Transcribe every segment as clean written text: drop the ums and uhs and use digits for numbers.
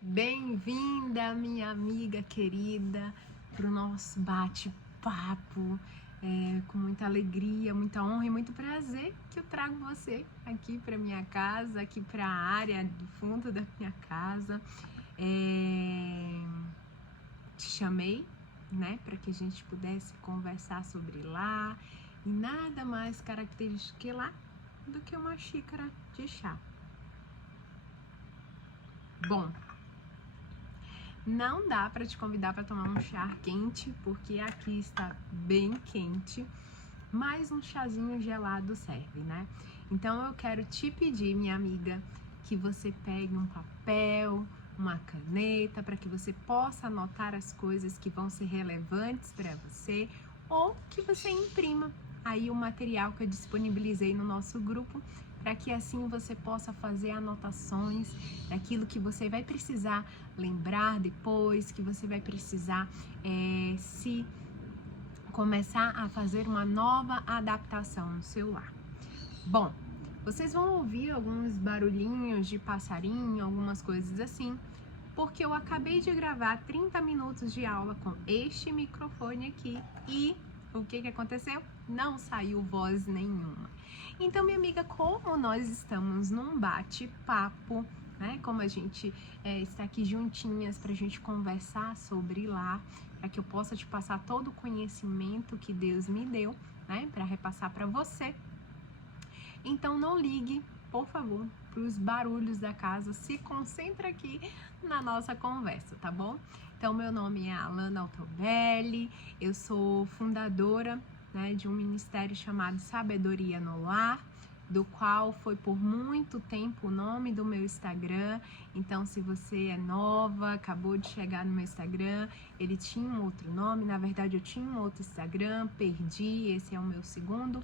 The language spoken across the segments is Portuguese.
Bem-vinda, minha amiga querida, para o nosso bate-papo. Com muita alegria, muita honra e muito prazer que eu trago você aqui para minha casa, aqui para a área do fundo da minha casa. Te chamei, né, para que a gente pudesse conversar sobre lá, e nada mais característico que lá do que uma xícara de chá. Bom, não dá para te convidar para tomar um chá quente, porque aqui está bem quente, mas um chazinho gelado serve, né? Então eu quero te pedir, minha amiga, que você pegue um papel, uma caneta, para que você possa anotar as coisas que vão ser relevantes para você, ou que você imprima aí o material que eu disponibilizei no nosso grupo, para que assim você possa fazer anotações daquilo que você vai precisar lembrar depois, que você vai precisar se começar a fazer uma nova adaptação no seu lar. Bom, vocês vão ouvir alguns barulhinhos de passarinho, algumas coisas assim, porque eu acabei de gravar 30 minutos de aula com este microfone aqui e o que aconteceu? Não saiu voz nenhuma. Então, minha amiga, como nós estamos num bate-papo, né? Como a gente está aqui juntinhas para a gente conversar sobre lá, para que eu possa te passar todo o conhecimento que Deus me deu, né? Para repassar para você. Então, não ligue, por favor, para os barulhos da casa, se concentra aqui na nossa conversa, tá bom? Então, meu nome é Alana Altobelli, eu sou fundadora, né, de um ministério chamado Sabedoria no Lar, do qual foi por muito tempo o nome do meu Instagram. Então, se você é nova, acabou de chegar no meu Instagram, ele tinha um outro nome, na verdade eu tinha um outro Instagram, perdi, esse é o meu segundo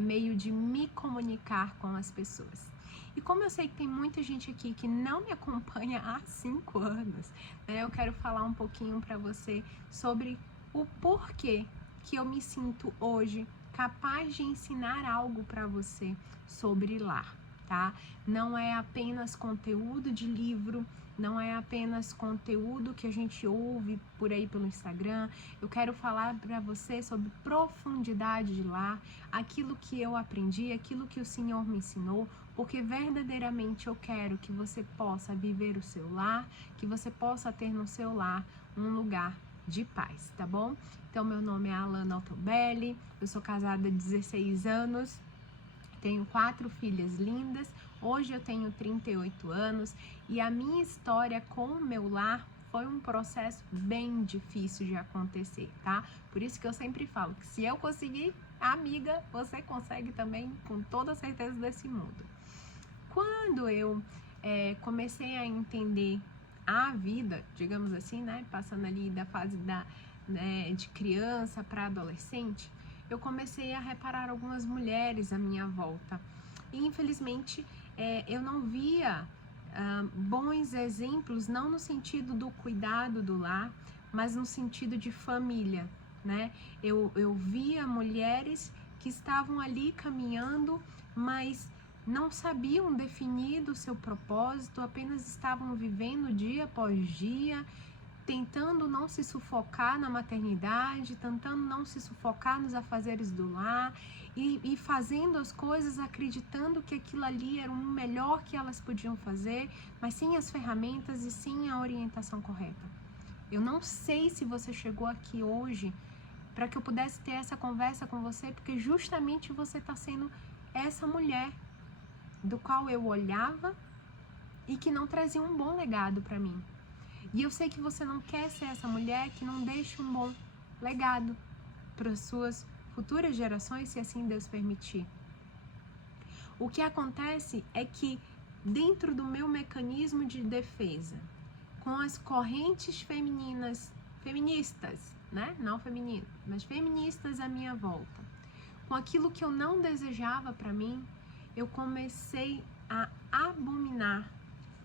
meio de me comunicar com as pessoas. E como eu sei que tem muita gente aqui que não me acompanha há 5 anos, né, eu quero falar um pouquinho para você sobre o porquê que eu me sinto hoje capaz de ensinar algo para você sobre lar, tá? Não é apenas conteúdo de livro, não é apenas conteúdo que a gente ouve por aí pelo Instagram. Eu quero falar para você sobre profundidade de lar, aquilo que eu aprendi, aquilo que o Senhor me ensinou, porque verdadeiramente eu quero que você possa viver o seu lar, que você possa ter no seu lar um lugar de paz, tá bom? Então, meu nome é Alana Altobelli, eu sou casada há 16 anos, tenho 4 filhas lindas, hoje eu tenho 38 anos e a minha história com o meu lar foi um processo bem difícil de acontecer, tá? Por isso que eu sempre falo que se eu conseguir, amiga, você consegue também, com toda a certeza desse mundo. Quando eu comecei a entender a vida, digamos assim, né, passando ali da fase de criança para adolescente, eu comecei a reparar algumas mulheres à minha volta. E infelizmente eu não via bons exemplos, não no sentido do cuidado do lar, mas no sentido de família, né? Eu via mulheres que estavam ali caminhando, mas não sabiam definir o seu propósito, apenas estavam vivendo dia após dia, tentando não se sufocar na maternidade, tentando não se sufocar nos afazeres do lar e fazendo as coisas acreditando que aquilo ali era o melhor que elas podiam fazer, mas sem as ferramentas e sem a orientação correta. Eu não sei se você chegou aqui hoje para que eu pudesse ter essa conversa com você, porque justamente você está sendo essa mulher do qual eu olhava e que não trazia um bom legado para mim. E eu sei que você não quer ser essa mulher que não deixa um bom legado para as suas futuras gerações, se assim Deus permitir. O que acontece é que dentro do meu mecanismo de defesa, com as correntes feministas, né? Não feminino, mas feministas à minha volta, com aquilo que eu não desejava para mim, eu comecei a abominar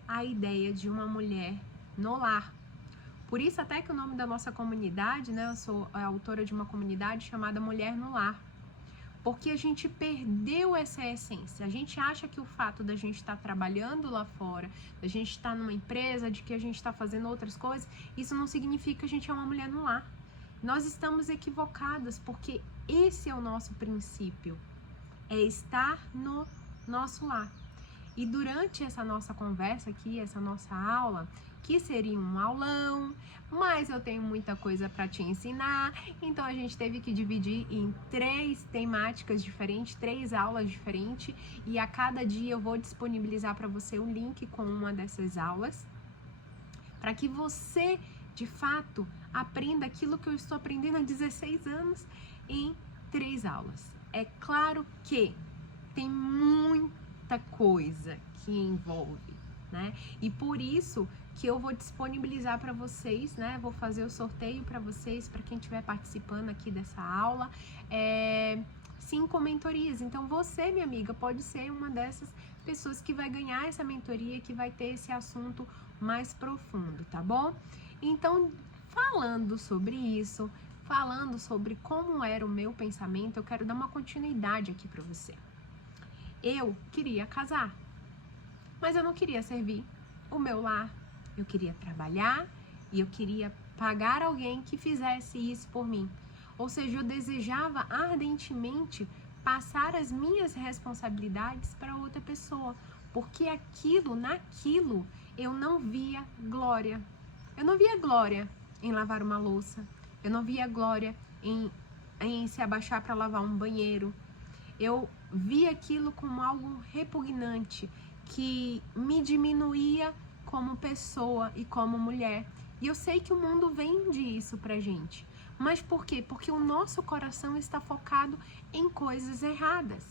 a ideia de uma mulher no lar. Por isso até que o nome da nossa comunidade, né, eu sou a autora de uma comunidade chamada Mulher no Lar. Porque a gente perdeu essa essência. A gente acha que o fato da gente estar trabalhando lá fora, da gente estar numa empresa, de que a gente está fazendo outras coisas, isso não significa que a gente é uma mulher no lar. Nós estamos equivocadas, porque esse é o nosso princípio, é estar no nosso lar. E durante essa nossa conversa aqui, essa nossa aula, que seria um aulão, mas eu tenho muita coisa para te ensinar, então a gente teve que dividir em 3 temáticas diferentes, 3 aulas diferentes, e a cada dia eu vou disponibilizar para você um link com uma dessas aulas, para que você, de fato, aprenda aquilo que eu estou aprendendo há 16 anos em 3 aulas. É claro que tem muita coisa que envolve, né? E por isso que eu vou disponibilizar para vocês, né? Vou fazer o sorteio para vocês, para quem estiver participando aqui dessa aula, 5 mentorias. Então você, minha amiga, pode ser uma dessas pessoas que vai ganhar essa mentoria, que vai ter esse assunto mais profundo, tá bom? Então, falando sobre isso, falando sobre como era o meu pensamento, eu quero dar uma continuidade aqui para você. Eu queria casar, mas eu não queria servir o meu lar. Eu queria trabalhar e eu queria pagar alguém que fizesse isso por mim. Ou seja, eu desejava ardentemente passar as minhas responsabilidades para outra pessoa, porque naquilo, eu não via glória. Eu não via glória em lavar uma louça. Eu não via glória em se abaixar para lavar um banheiro. Eu via aquilo como algo repugnante, que me diminuía como pessoa e como mulher. E eu sei que o mundo vende isso pra gente. Mas por quê? Porque o nosso coração está focado em coisas erradas.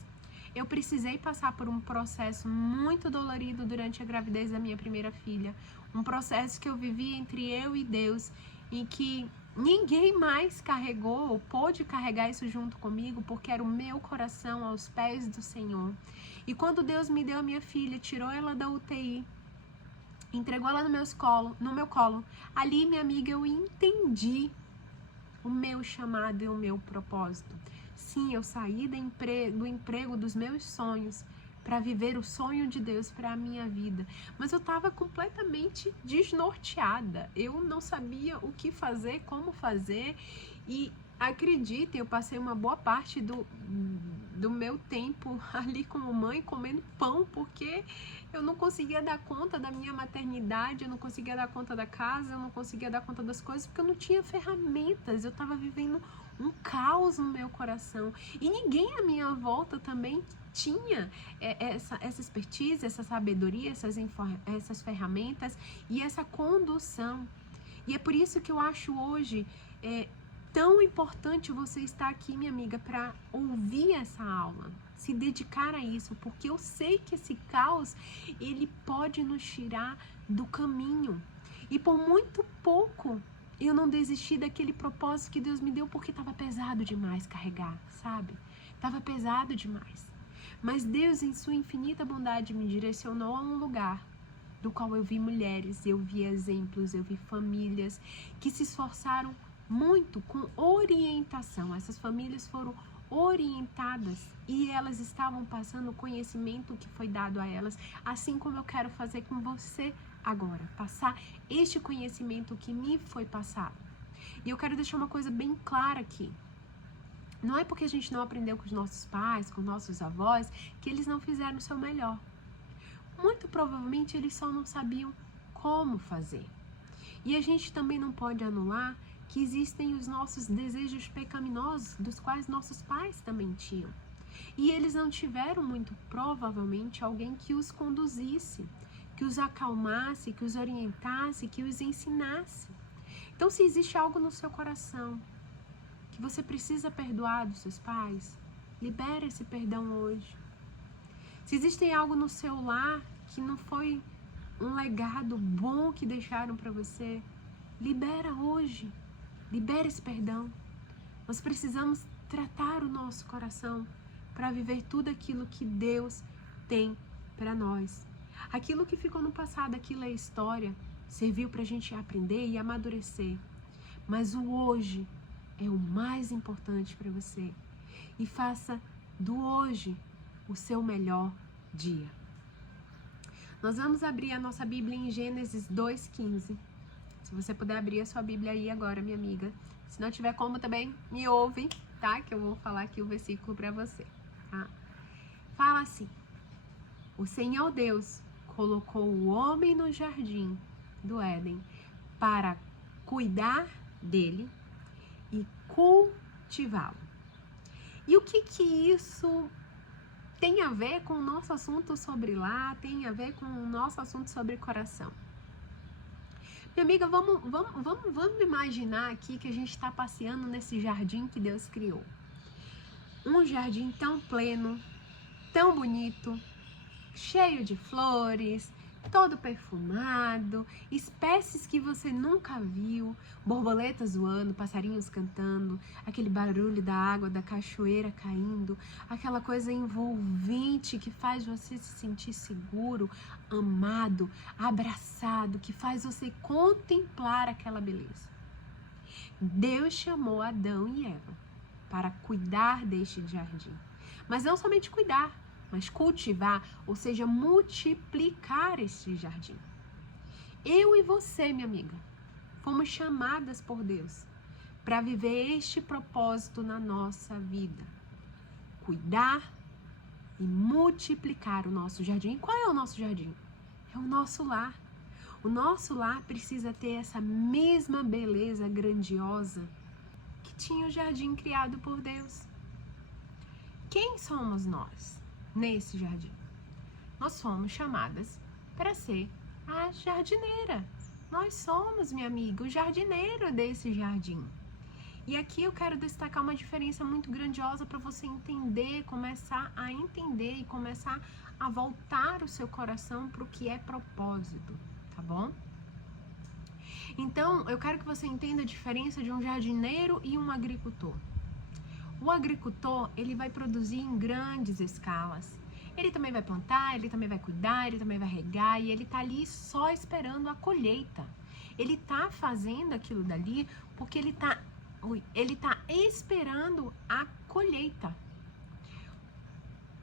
Eu precisei passar por um processo muito dolorido durante a gravidez da minha primeira filha. Um processo que eu vivi entre eu e Deus, em que ninguém mais carregou ou pôde carregar isso junto comigo, porque era o meu coração aos pés do Senhor. E quando Deus me deu a minha filha, tirou ela da UTI, entregou ela no meu colo, ali, minha amiga, eu entendi o meu chamado e o meu propósito. Sim, eu saí do emprego dos meus sonhos para viver o sonho de Deus para a minha vida. Mas eu estava completamente desnorteada. Eu não sabia o que fazer, como fazer. E acreditem, eu passei uma boa parte do meu tempo ali como mãe comendo pão, porque eu não conseguia dar conta da minha maternidade, eu não conseguia dar conta da casa, eu não conseguia dar conta das coisas, porque eu não tinha ferramentas. Eu estava vivendo um caos no meu coração. E ninguém à minha volta também tinha essa expertise, essa sabedoria, essas ferramentas e essa condução. E é por isso que eu acho hoje tão importante você estar aqui, minha amiga, para ouvir essa aula, se dedicar a isso, porque eu sei que esse caos, ele pode nos tirar do caminho. E por muito pouco eu não desisti daquele propósito que Deus me deu, porque estava pesado demais carregar, sabe? Estava pesado demais. Mas Deus, em sua infinita bondade, me direcionou a um lugar do qual eu vi mulheres, eu vi exemplos, eu vi famílias que se esforçaram muito com orientação. Essas famílias foram orientadas e elas estavam passando o conhecimento que foi dado a elas, assim como eu quero fazer com você agora, passar este conhecimento que me foi passado. E eu quero deixar uma coisa bem clara aqui. Não é porque a gente não aprendeu com os nossos pais, com os nossos avós, que eles não fizeram o seu melhor. Muito provavelmente eles só não sabiam como fazer. E a gente também não pode anular que existem os nossos desejos pecaminosos, dos quais nossos pais também tinham. E eles não tiveram, muito provavelmente, alguém que os conduzisse, que os acalmasse, que os orientasse, que os ensinasse. Então, se existe algo no seu coração que você precisa perdoar dos seus pais, libera esse perdão hoje. Se existe algo no seu lar que não foi um legado bom que deixaram para você, libera hoje. Libera esse perdão. Nós precisamos tratar o nosso coração para viver tudo aquilo que Deus tem para nós. Aquilo que ficou no passado, aquilo é história, serviu para a gente aprender e amadurecer. Mas o hoje é o mais importante para você. E faça do hoje o seu melhor dia. Nós vamos abrir a nossa Bíblia em Gênesis 2:15. Se você puder abrir a sua Bíblia aí agora, minha amiga. Se não tiver como também, me ouve, tá? Que eu vou falar aqui o versículo para você, tá? Fala assim: o Senhor Deus colocou o homem no jardim do Éden para cuidar dele e cultivá-lo. E o que isso tem a ver com o nosso assunto sobre lar, tem a ver com o nosso assunto sobre coração? Minha amiga, vamos imaginar aqui que a gente está passeando nesse jardim que Deus criou. Um jardim tão pleno, tão bonito, cheio de flores, todo perfumado, espécies que você nunca viu, borboletas voando, passarinhos cantando, aquele barulho da água da cachoeira caindo, aquela coisa envolvente que faz você se sentir seguro, amado, abraçado, que faz você contemplar aquela beleza. Deus chamou Adão e Eva para cuidar deste jardim, mas não somente cuidar, mas cultivar, ou seja, multiplicar este jardim. Eu e você, minha amiga, fomos chamadas por Deus para viver este propósito na nossa vida. Cuidar e multiplicar o nosso jardim. E qual é o nosso jardim? É o nosso lar. O nosso lar precisa ter essa mesma beleza grandiosa que tinha o jardim criado por Deus. Quem somos nós nesse jardim? Nós fomos chamadas para ser a jardineira. Nós somos, minha amiga, o jardineiro desse jardim. E aqui eu quero destacar uma diferença muito grandiosa para você entender, começar a entender e começar a voltar o seu coração para o que é propósito, tá bom? Então, eu quero que você entenda a diferença de um jardineiro e um agricultor. O agricultor, ele vai produzir em grandes escalas. Ele também vai plantar, ele também vai cuidar, ele também vai regar e ele tá ali só esperando a colheita. Ele tá fazendo aquilo dali porque ele tá esperando a colheita.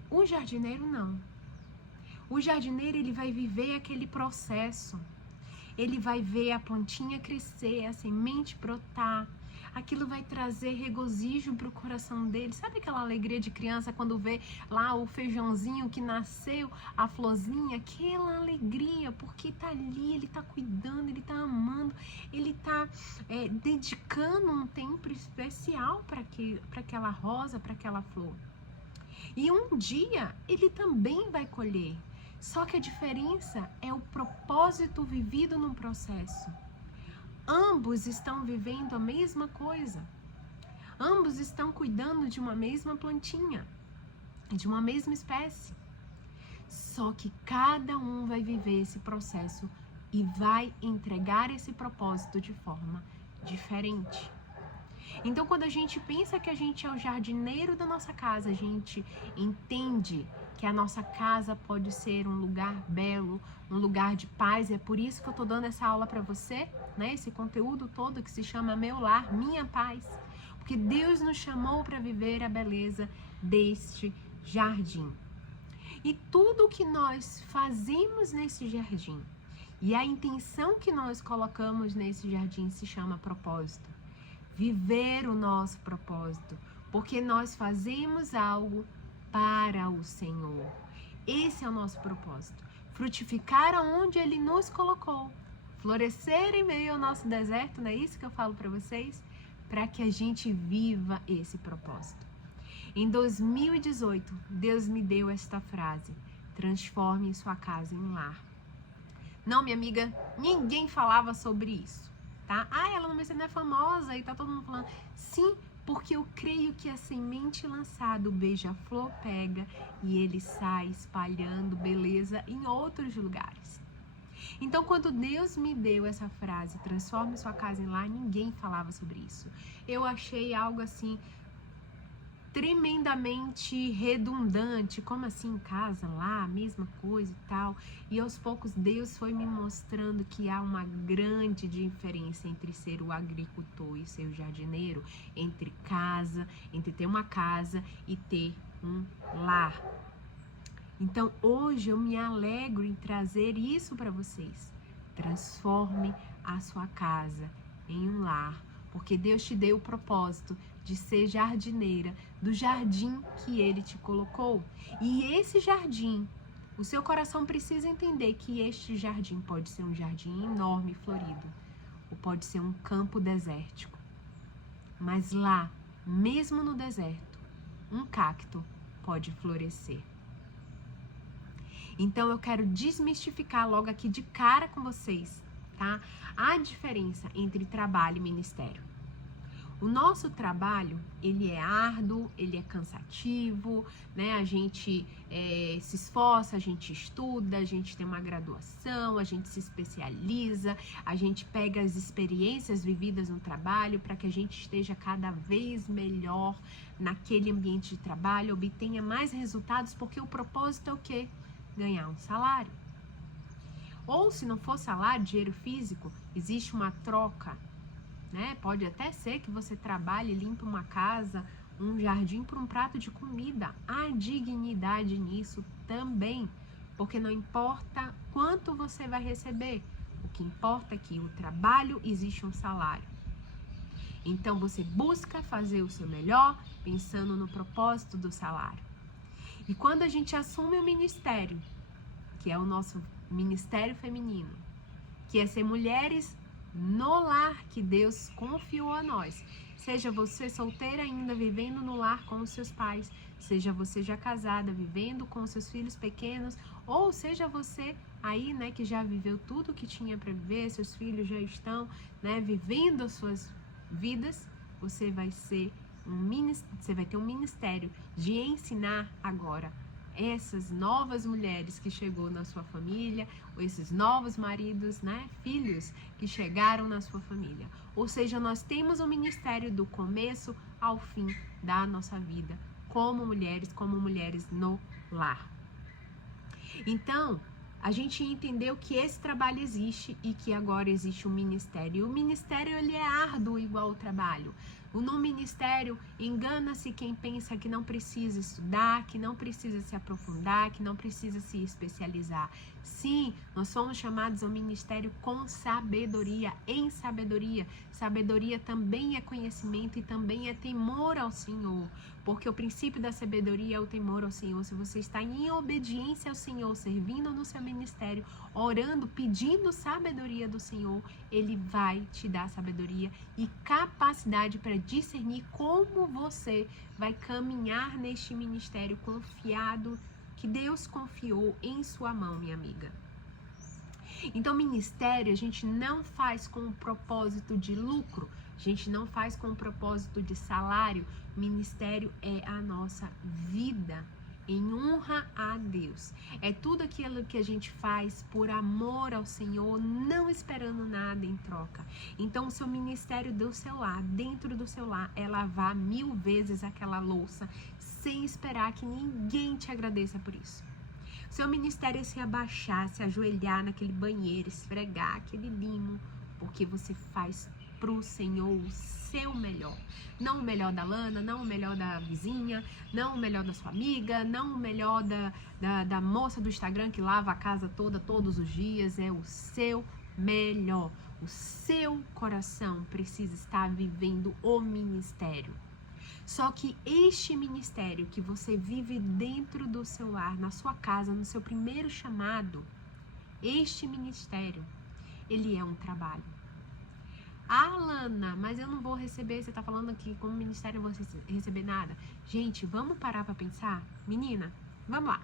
O jardineiro não. O jardineiro, ele vai viver aquele processo. Ele vai ver a plantinha crescer, a semente brotar. Aquilo vai trazer regozijo para o coração dele. Sabe aquela alegria de criança quando vê lá o feijãozinho que nasceu, a florzinha? Aquela alegria, porque tá ali, ele tá cuidando, ele tá amando, ele tá dedicando um tempo especial para aquela rosa, para aquela flor. E um dia ele também vai colher. Só que a diferença é o propósito vivido no processo. Ambos estão vivendo a mesma coisa. Ambos estão cuidando de uma mesma plantinha, de uma mesma espécie. Só que cada um vai viver esse processo e vai entregar esse propósito de forma diferente. Então, quando a gente pensa que a gente é o jardineiro da nossa casa, a gente entende que a nossa casa pode ser um lugar belo, um lugar de paz. É por isso que eu tô dando essa aula para você, né? Esse conteúdo todo que se chama Meu Lar, Minha Paz. Porque Deus nos chamou para viver a beleza deste jardim. E tudo que nós fazemos nesse jardim e a intenção que nós colocamos nesse jardim se chama propósito. Viver o nosso propósito, porque nós fazemos algo para o Senhor. Esse é o nosso propósito. Frutificar aonde Ele nos colocou. Florescer em meio ao nosso deserto, não é isso que eu falo para vocês? Para que a gente viva esse propósito. Em 2018, Deus me deu esta frase: transforme sua casa em lar. Não, minha amiga, ninguém falava sobre isso, tá? Ela não é famosa e tá todo mundo falando. Sim, porque eu creio que a semente lançada, o beija-flor pega e ele sai espalhando beleza em outros lugares. Então, quando Deus me deu essa frase, transforme sua casa em lar, ninguém falava sobre isso. Eu achei algo assim tremendamente redundante, como assim, casa, lá, mesma coisa e tal. E aos poucos Deus foi me mostrando que há uma grande diferença entre ser o agricultor e ser o jardineiro, entre ter uma casa e ter um lar. Então hoje eu me alegro em trazer isso para vocês. Transforme a sua casa em um lar, porque Deus te deu o propósito de ser jardineira do jardim que Ele te colocou. E esse jardim, o seu coração precisa entender que este jardim pode ser um jardim enorme e florido, ou pode ser um campo desértico. Mas lá, mesmo no deserto, um cacto pode florescer. Então eu quero desmistificar logo aqui de cara com vocês, tá? A diferença entre trabalho e ministério. O nosso trabalho, ele é árduo, ele é cansativo, né? A gente se esforça, a gente estuda, a gente tem uma graduação, a gente se especializa, a gente pega as experiências vividas no trabalho para que a gente esteja cada vez melhor naquele ambiente de trabalho, obtenha mais resultados, porque o propósito é o quê? Ganhar um salário. Ou se não for salário, dinheiro físico, existe uma troca, né? Pode até ser que você trabalhe, limpe uma casa, um jardim por um prato de comida. Há dignidade nisso também, porque não importa quanto você vai receber, o que importa é que o trabalho existe um salário. Então você busca fazer o seu melhor, pensando no propósito do salário. E quando a gente assume o ministério, que é o nosso ministério feminino, que é ser mulheres no lar que Deus confiou a nós, seja você solteira ainda vivendo no lar com os seus pais, seja você já casada vivendo com os seus filhos pequenos, ou seja você aí, né, que já viveu tudo que tinha para viver, seus filhos já estão, né, vivendo as suas vidas, você vai ter um ministério de ensinar agora essas novas mulheres que chegou na sua família, ou esses novos maridos, né, filhos que chegaram na sua família. Ou seja, nós temos um ministério do começo ao fim da nossa vida, como mulheres no lar. Então, a gente entendeu que esse trabalho existe e que agora existe um ministério. E o ministério, ele é árduo igual ao trabalho. No ministério, engana-se quem pensa que não precisa estudar, que não precisa se aprofundar, que não precisa se especializar. Sim, nós somos chamados ao ministério com sabedoria, em sabedoria. Sabedoria também é conhecimento e também é temor ao Senhor, porque o princípio da sabedoria é o temor ao Senhor. Se você está em obediência ao Senhor, servindo no seu ministério, orando, pedindo sabedoria do Senhor, Ele vai te dar sabedoria e capacidade para discernir como você vai caminhar neste ministério confiado, que Deus confiou em sua mão, minha amiga. Então, ministério a gente não faz com o propósito de lucro, a gente não faz com o propósito de salário. Ministério é a nossa vida em honra a Deus. É tudo aquilo que a gente faz por amor ao Senhor, não esperando nada em troca. Então, o seu ministério do seu lar, dentro do seu lar, é lavar 1000 vezes aquela louça, sem esperar que ninguém te agradeça por isso. Seu ministério é se abaixar, se ajoelhar naquele banheiro, esfregar aquele limo, porque você faz pro Senhor o seu melhor. Não o melhor da Lana, não o melhor da vizinha, não o melhor da sua amiga, não o melhor da moça do Instagram que lava a casa toda, todos os dias. É o seu melhor. O seu coração precisa estar vivendo o ministério. Só que este ministério que você vive dentro do seu lar, na sua casa, no seu primeiro chamado, este ministério, ele é um trabalho. Ah, Lana, mas eu não vou receber, você tá falando aqui como ministério eu não vou receber nada. Gente, vamos parar pra pensar? Menina, vamos lá.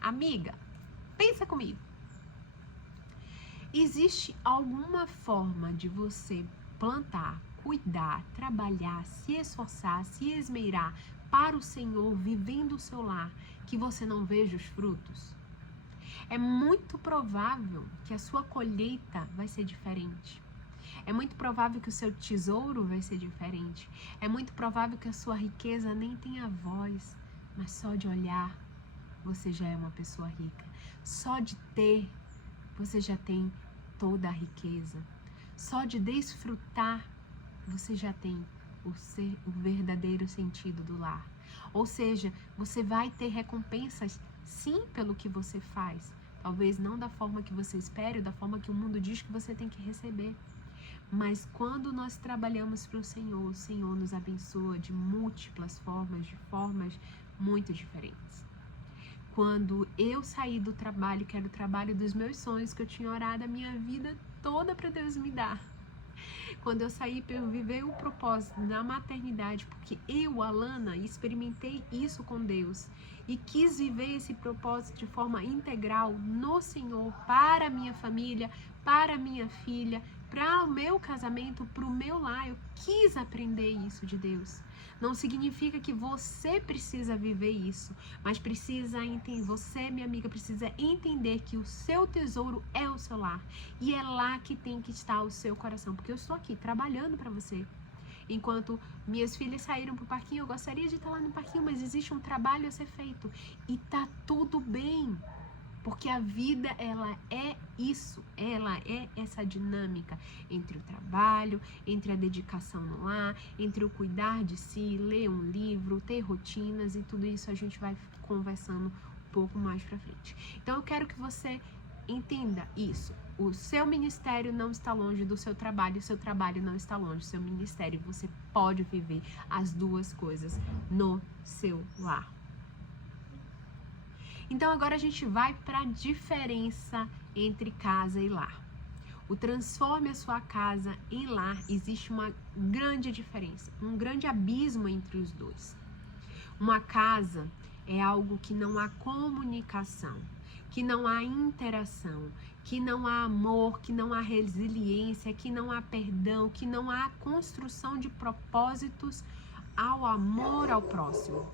Amiga, pensa comigo. Existe alguma forma de você plantar, cuidar, trabalhar, se esforçar, se esmerar para o Senhor, vivendo o seu lar, que você não veja os frutos? É muito provável que a sua colheita vai ser diferente. É muito provável que o seu tesouro vai ser diferente. É muito provável que a sua riqueza nem tenha voz, mas só de olhar você já é uma pessoa rica. Só de ter, você já tem toda a riqueza. Só de desfrutar, você já tem o verdadeiro sentido do lar. Ou seja, você vai ter recompensas sim pelo que você faz. Talvez não da forma que você espera, ou da forma que o mundo diz que você tem que receber. Mas quando nós trabalhamos para o Senhor nos abençoa de múltiplas formas, de formas muito diferentes. Quando eu saí do trabalho, que era o trabalho dos meus sonhos, que eu tinha orado a minha vida toda para Deus me dar. Quando eu saí para viver o propósito da maternidade, porque eu, Alana, experimentei isso com Deus e quis viver esse propósito de forma integral no Senhor, para a minha família, para a minha filha, para o meu casamento, para o meu lar. Eu quis aprender isso de Deus. Não significa que você precisa viver isso, mas precisa entender, você, minha amiga, precisa entender que o seu tesouro é o seu lar. E é lá que tem que estar o seu coração, porque eu estou aqui trabalhando para você. Enquanto minhas filhas saíram para o parquinho, eu gostaria de estar lá no parquinho, mas existe um trabalho a ser feito. E tá tudo bem. Porque a vida, ela é isso, ela é essa dinâmica entre o trabalho, entre a dedicação no lar, entre o cuidar de si, ler um livro, ter rotinas, e tudo isso a gente vai conversando um pouco mais pra frente. Então eu quero que você entenda isso. O seu ministério não está longe do seu trabalho, o seu trabalho não está longe do seu ministério. Você pode viver as duas coisas no seu lar. Então agora a gente vai para a diferença entre casa e lar. O transforme a sua casa em lar, existe uma grande diferença, um grande abismo entre os dois. Uma casa é algo que não há comunicação, que não há interação, que não há amor, que não há resiliência, que não há perdão, que não há construção de propósitos ao amor ao próximo.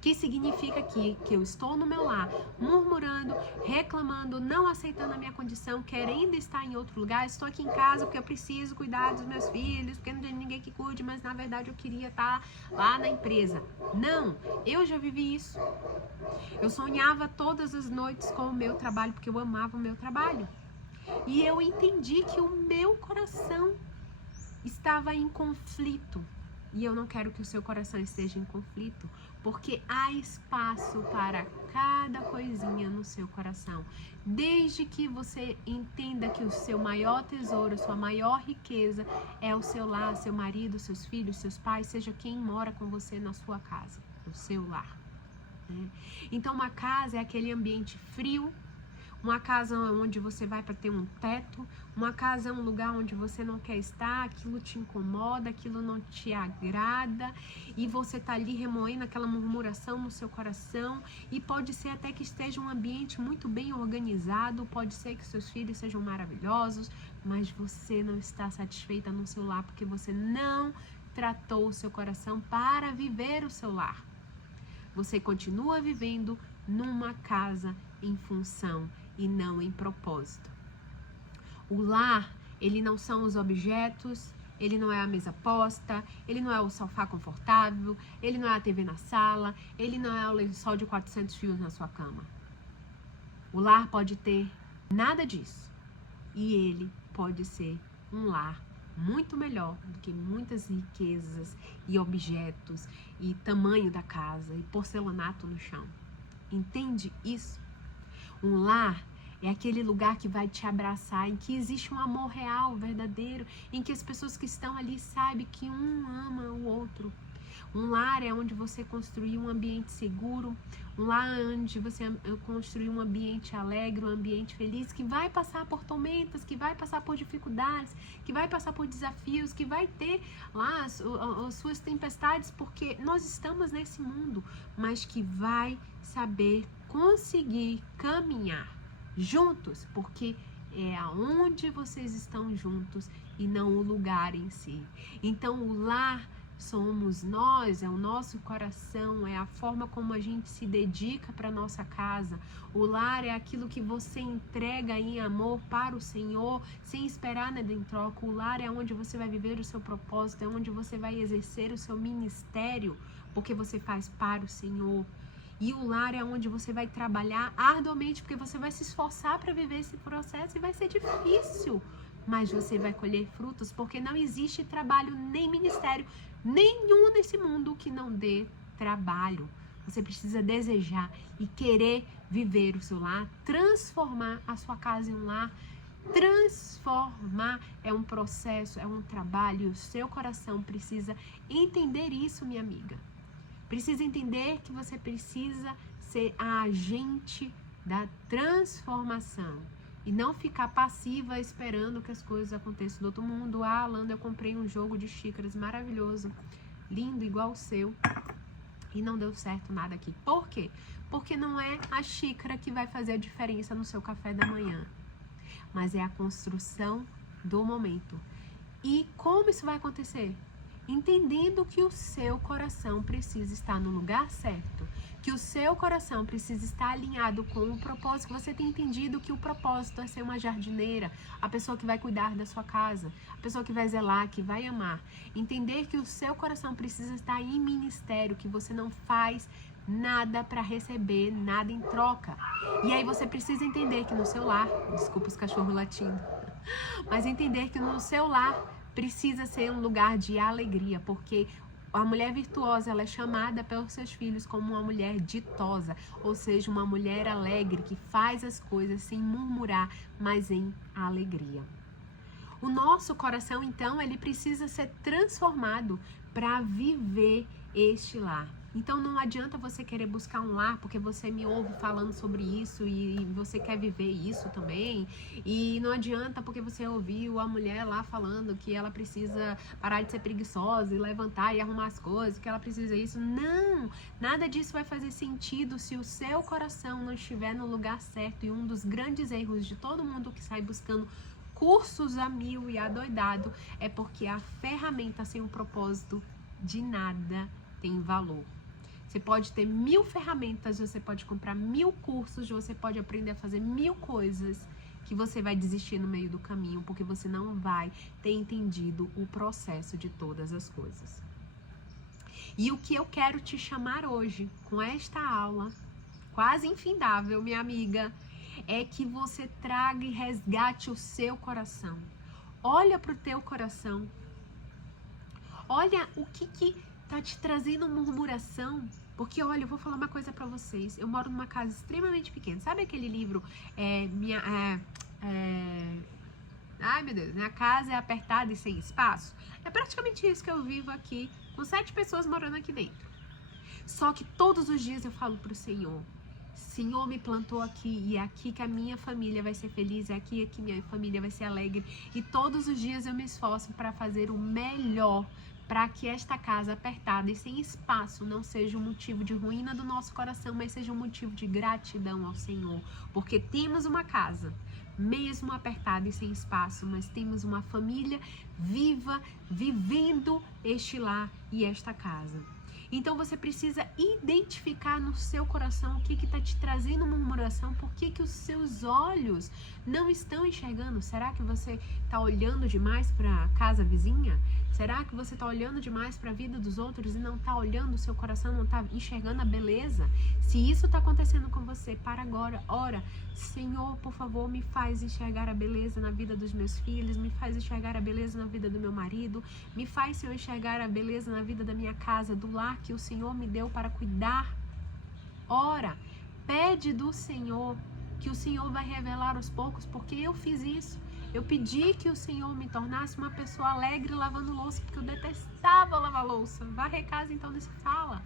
Que significa que eu estou no meu lar, murmurando, reclamando, não aceitando a minha condição, querendo estar em outro lugar. Estou aqui em casa porque eu preciso cuidar dos meus filhos, porque não tem ninguém que cuide, mas na verdade eu queria estar lá na empresa. Não, eu já vivi isso. Eu sonhava todas as noites com o meu trabalho, porque eu amava o meu trabalho. E eu entendi que o meu coração estava em conflito. E eu não quero que o seu coração esteja em conflito, porque há espaço para cada coisinha no seu coração. Desde que você entenda que o seu maior tesouro, sua maior riqueza é o seu lar, seu marido, seus filhos, seus pais, seja quem mora com você na sua casa, no seu lar. Né? Então uma casa é aquele ambiente frio, uma casa onde você vai para ter um teto, uma casa é um lugar onde você não quer estar, aquilo te incomoda, aquilo não te agrada, e você tá ali remoendo aquela murmuração no seu coração, e pode ser até que esteja um ambiente muito bem organizado, pode ser que seus filhos sejam maravilhosos, mas você não está satisfeita no seu lar, porque você não tratou o seu coração para viver o seu lar. Você continua vivendo numa casa em função e não em propósito. O lar, ele não são os objetos, ele não é a mesa posta, ele não é o sofá confortável, ele não é a TV na sala, ele não é o lençol de 400 fios na sua cama. O lar pode ter nada disso e ele pode ser um lar muito melhor do que muitas riquezas e objetos e tamanho da casa e porcelanato no chão. Entende isso? Um lar é aquele lugar que vai te abraçar, em que existe um amor real, verdadeiro, em que as pessoas que estão ali sabem que um ama o outro. Um lar é onde você construir um ambiente seguro, um lar onde você construir um ambiente alegre, um ambiente feliz, que vai passar por tormentas, que vai passar por dificuldades, que vai passar por desafios, que vai ter lá as suas tempestades, porque nós estamos nesse mundo, mas que vai saber conseguir caminhar juntos, porque é aonde vocês estão juntos e não o lugar em si. Então o lar somos nós, é o nosso coração, é a forma como a gente se dedica para nossa casa. O lar é aquilo que você entrega em amor para o Senhor, sem esperar nada em troca. O lar é onde você vai viver o seu propósito, é onde você vai exercer o seu ministério, porque você faz para o Senhor. E o lar é onde você vai trabalhar arduamente, porque você vai se esforçar para viver esse processo e vai ser difícil, mas você vai colher frutos, porque não existe trabalho nem ministério nenhum nesse mundo que não dê trabalho. Você precisa desejar e querer viver o seu lar, transformar a sua casa em um lar. Transformar é um processo, é um trabalho, e o seu coração precisa entender isso, minha amiga. Precisa entender que você precisa ser a agente da transformação e não ficar passiva esperando que as coisas aconteçam do outro mundo. Ah, Alana, eu comprei um jogo de xícaras maravilhoso, lindo, igual o seu, e não deu certo nada aqui. Por quê? Porque não é a xícara que vai fazer a diferença no seu café da manhã, mas é a construção do momento. E como isso vai acontecer? Entendendo que o seu coração precisa estar no lugar certo, que o seu coração precisa estar alinhado com o propósito, que você tem entendido que o propósito é ser uma jardineira, a pessoa que vai cuidar da sua casa, a pessoa que vai zelar, que vai amar. Entender que o seu coração precisa estar em ministério, que você não faz nada para receber nada em troca. E aí você precisa entender que no seu lar, desculpa os cachorros latindo, mas entender que no seu lar precisa ser um lugar de alegria, porque a mulher virtuosa, ela é chamada pelos seus filhos como uma mulher ditosa, ou seja, uma mulher alegre que faz as coisas sem murmurar, mas em alegria. O nosso coração, então, ele precisa ser transformado para viver este lar. Então não adianta você querer buscar um lar porque você me ouve falando sobre isso e você quer viver isso também. E não adianta porque você ouviu a mulher lá falando que ela precisa parar de ser preguiçosa e levantar e arrumar as coisas, que ela precisa isso. Não! Nada disso vai fazer sentido se o seu coração não estiver no lugar certo. E um dos grandes erros de todo mundo que sai buscando cursos a mil e adoidado é porque a ferramenta sem um propósito de nada tem valor. Você pode ter 1000 ferramentas, você pode comprar 1000 cursos, você pode aprender a fazer 1000 coisas que você vai desistir no meio do caminho, porque você não vai ter entendido o processo de todas as coisas. E o que eu quero te chamar hoje, com esta aula, quase infindável, minha amiga, é que você traga e resgate o seu coração. Olha para o teu coração. Olha o que tá te trazendo murmuração. Porque, olha, eu vou falar uma coisa pra vocês. Eu moro numa casa extremamente pequena. Sabe aquele livro, ai, meu Deus, minha casa é apertada e sem espaço? É praticamente isso que eu vivo aqui, com 7 pessoas morando aqui dentro. Só que todos os dias eu falo pro Senhor, Senhor me plantou aqui e é aqui que a minha família vai ser feliz, é aqui que minha família vai ser alegre. E todos os dias eu me esforço para fazer o melhor, para que esta casa apertada e sem espaço não seja um motivo de ruína do nosso coração, mas seja um motivo de gratidão ao Senhor. Porque temos uma casa, mesmo apertada e sem espaço, mas temos uma família viva, vivendo este lar e esta casa. Então você precisa identificar no seu coração o que está te trazendo murmuração, por que os seus olhos não estão enxergando. Será que você está olhando demais para a casa vizinha? Será que você está olhando demais para a vida dos outros e não está olhando o seu coração, não está enxergando a beleza? Se isso está acontecendo com você, para agora, ora, Senhor, por favor, me faz enxergar a beleza na vida dos meus filhos, me faz enxergar a beleza na vida do meu marido, me faz, Senhor, enxergar a beleza na vida da minha casa, do lar que o Senhor me deu para cuidar. Ora, pede do Senhor, que o Senhor vai revelar aos poucos, porque eu fiz isso. Eu pedi que o Senhor me tornasse uma pessoa alegre lavando louça, porque eu detestava lavar louça. Varrer casa, então, nem se fala.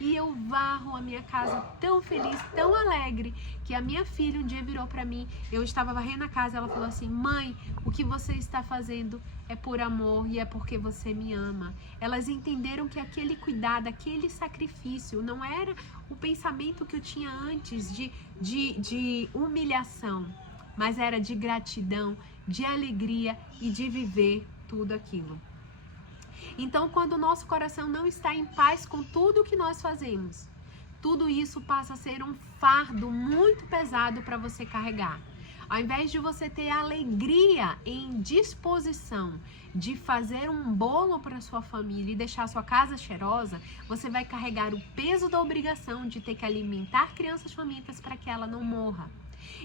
E eu varro a minha casa tão feliz, tão alegre, que a minha filha um dia virou pra mim, eu estava varrendo a casa, ela falou assim, mãe, o que você está fazendo é por amor e é porque você me ama. Elas entenderam que aquele cuidado, aquele sacrifício, não era o pensamento que eu tinha antes de humilhação, mas era de gratidão, de alegria e de viver tudo aquilo. Então, quando o nosso coração não está em paz com tudo o que nós fazemos, tudo isso passa a ser um fardo muito pesado para você carregar. Ao invés de você ter alegria em disposição de fazer um bolo para sua família e deixar sua casa cheirosa, você vai carregar o peso da obrigação de ter que alimentar crianças famintas para que ela não morra.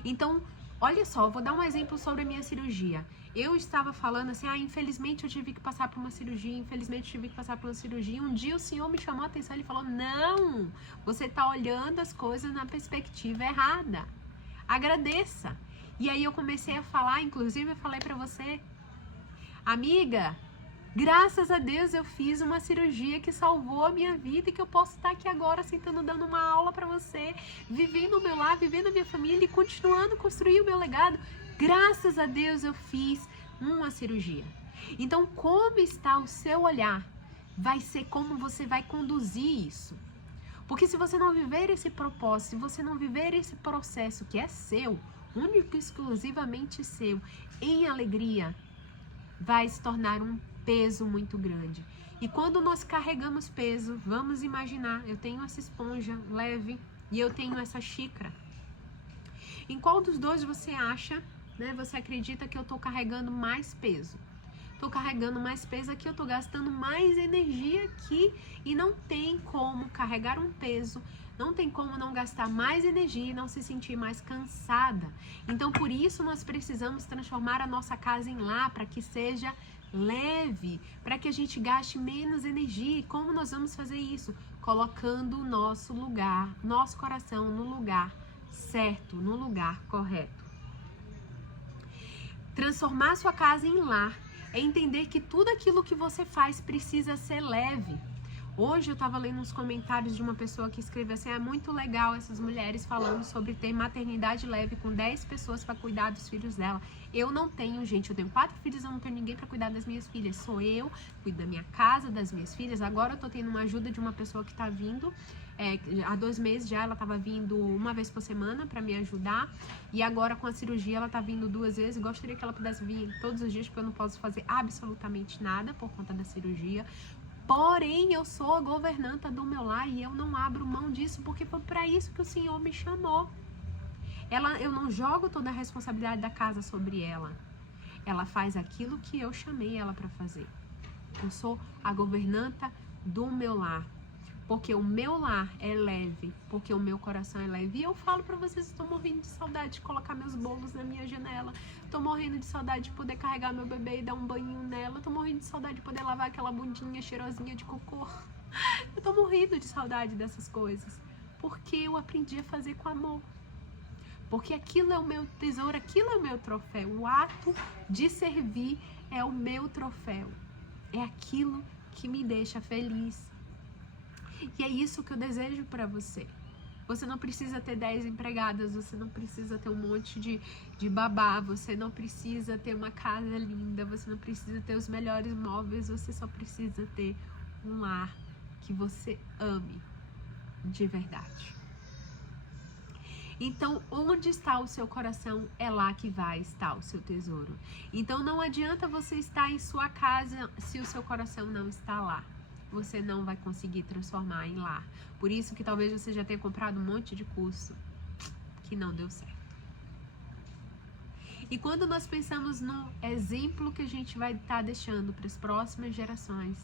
Então, olha só, eu vou dar um exemplo sobre a minha cirurgia. Eu estava falando assim, infelizmente eu tive que passar por uma cirurgia, infelizmente eu tive que passar por uma cirurgia. Um dia o Senhor me chamou a atenção, Ele falou, não, você está olhando as coisas na perspectiva errada. Agradeça. E aí eu comecei a falar, inclusive eu falei para você, amiga, graças a Deus eu fiz uma cirurgia que salvou a minha vida e que eu posso estar aqui agora sentando, dando uma aula para você, vivendo o meu lar, vivendo a minha família e continuando a construir o meu legado. Graças a Deus eu fiz uma cirurgia. Então, como está o seu olhar? Vai ser como você vai conduzir isso. Porque se você não viver esse propósito, se você não viver esse processo que é seu, único e exclusivamente seu, em alegria, vai se tornar um peso muito grande. E quando nós carregamos peso, vamos imaginar, eu tenho essa esponja leve e eu tenho essa xícara. Em qual dos dois você acha, né? Você acredita que eu estou carregando mais peso? Estou carregando mais peso aqui, eu estou gastando mais energia aqui e não tem como carregar um peso, não tem como não gastar mais energia e não se sentir mais cansada. Então, por isso, nós precisamos transformar a nossa casa em lar para que seja leve, para que a gente gaste menos energia. E como nós vamos fazer isso? Colocando o nosso lugar, nosso coração no lugar certo, no lugar correto. Transformar sua casa em lar é entender que tudo aquilo que você faz precisa ser leve. Hoje eu estava lendo uns comentários de uma pessoa que escreveu assim, é muito legal essas mulheres falando sobre ter maternidade leve com 10 pessoas para cuidar dos filhos dela. Eu não tenho, gente, eu tenho 4 filhos, eu não tenho ninguém para cuidar das minhas filhas. Sou eu, cuido da minha casa, das minhas filhas. Agora eu tô tendo uma ajuda de uma pessoa que tá vindo, há 2 meses já, ela tava vindo uma vez por semana para me ajudar. E agora com a cirurgia ela tá vindo 2 vezes. Gostaria que ela pudesse vir todos os dias, porque eu não posso fazer absolutamente nada por conta da cirurgia. Porém, eu sou a governanta do meu lar e eu não abro mão disso, porque foi para isso que o Senhor me chamou. Eu não jogo toda a responsabilidade da casa sobre ela. Ela faz aquilo que eu chamei ela para fazer. Eu sou a governanta do meu lar. Porque o meu lar é leve, porque o meu coração é leve. E eu falo pra vocês, estou morrendo de saudade de colocar meus bolos na minha janela. Estou morrendo de saudade de poder carregar meu bebê e dar um banho nela. Estou morrendo de saudade de poder lavar aquela bundinha cheirosinha de cocô. Eu estou morrendo de saudade dessas coisas. Porque eu aprendi a fazer com amor. Porque aquilo é o meu tesouro, aquilo é o meu troféu. O ato de servir é o meu troféu. É aquilo que me deixa feliz. E é isso que eu desejo para você. Você não precisa ter 10 empregadas, você não precisa ter um monte de babá, você não precisa ter uma casa linda, você não precisa ter os melhores móveis, você só precisa ter um lar que você ame de verdade. Então, onde está o seu coração, é lá que vai estar o seu tesouro. Então, não adianta você estar em sua casa se o seu coração não está lá. Você não vai conseguir transformar em lar. Por isso que talvez você já tenha comprado um monte de curso que não deu certo. E quando nós pensamos no exemplo que a gente vai estar deixando para as próximas gerações,